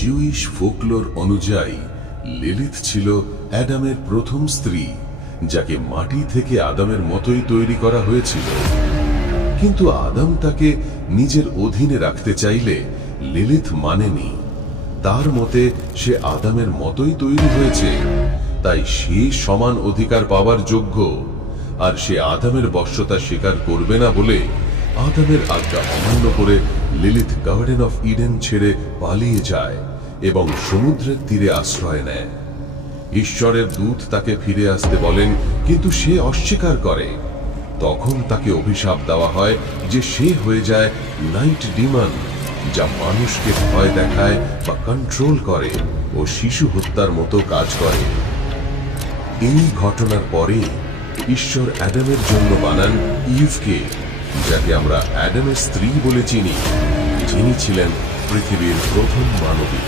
Jewish folklore অনুযায়ী Lilith ছিল অ্যাডামের প্রথম স্ত্রী, যাকে মাটি থেকে আদমের মতোই তৈরি করা হয়েছিল। কিন্তু আদম তাকে নিজের অধীনে রাখতে চাইলে লিলিথ মানেনি। তার মতে সে আদমের মতোই তৈরি হয়েছে, তাই সে সমান অধিকার পাওয়ার যোগ্য, আর সে আদমের বশ্যতা স্বীকার করবে না বলে আদমের আজ্ঞা অমান্য করে লিলিথ গার্ডেন অফ ইডেন ছেড়ে পালিয়ে যায় এবং সমুদ্রের তীরে আশ্রয় নেয়। ঈশ্বরের দূত তাকে ফিরে আসতে বলেন, কিন্তু সে অস্বীকার করে। তখন তাকে অভিশাপ দেওয়া হয় যে সে হয়ে যায় নাইট ডিমন, যা মানুষকে ভয় দেখায় বা কন্ট্রোল করে ও শিশু হত্যার মতো কাজ করে। এই ঘটনার পরে ঈশ্বর অ্যাডামের জন্য বানান ইভকে, যাকে আমরা অ্যাডামের স্ত্রী বলে চিনি, যিনি ছিলেন পৃথিবীর প্রথম মানবী।